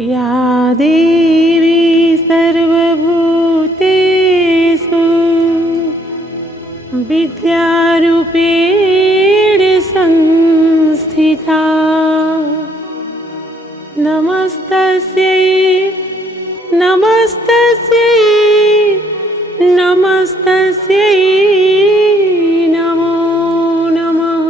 या देवी सर्वभूतेषु विद्यारूपेण संस्थिता नमस्तस्यै नमस्तस्यै नमस्तस्यै नमो नमः।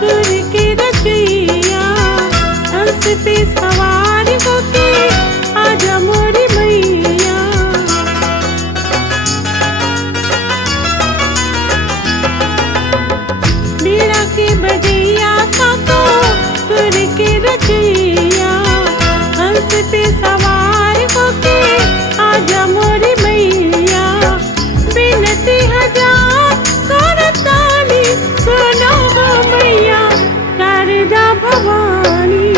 सुर के रचैया हंस पे सवार होके आजा मोरी मैया। बीड़ा के बजैया खातो सुर के रचैया हंस पे सवार होके आजा मोरी मैया। बिनती हजार करताली सुनो मैया शारदा भवानी।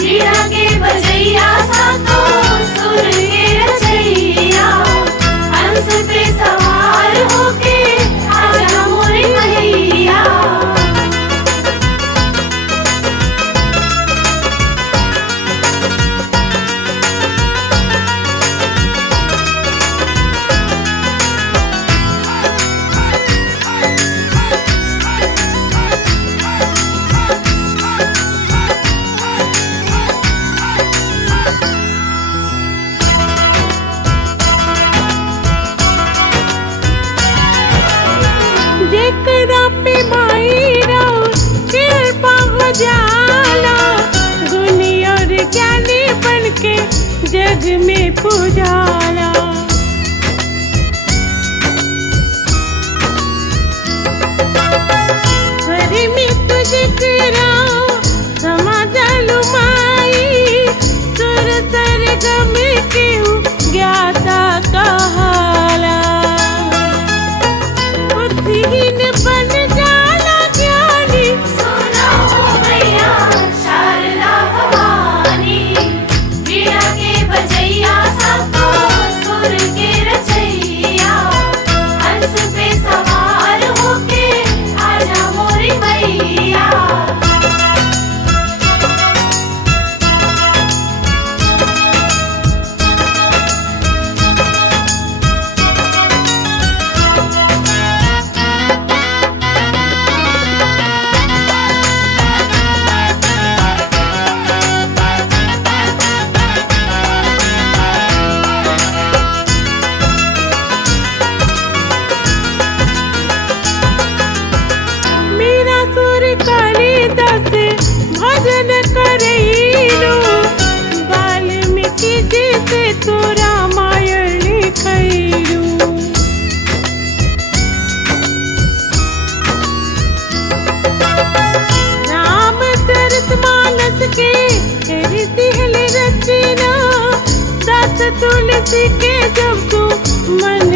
बीड़ा के बजैया सातो सुर के रचैया हंस पे सवार होके आजा मोरी मैया। जेकरा पे मायरा कृपा हो जाला गुनी और ज्ञानी बन के जग में पुजाला। स्वर में तुझकरा समा जालू माई सुर सरगम के ज्ञाता कहाला। बुद्धिहीन बन जाला ज्ञानी सुनो मैया शारदा भवानी। बीड़ा के बजैया सातो सुर के रचैया हंस पे सवार होके आजा मोरी मैया। मेरा सुर कालिदास भजन करैलो वाल्मीकि जी से तो रामायण लिखैलो। रामचरितमानस के दिहल रचना दास तुलसी के जब तू मन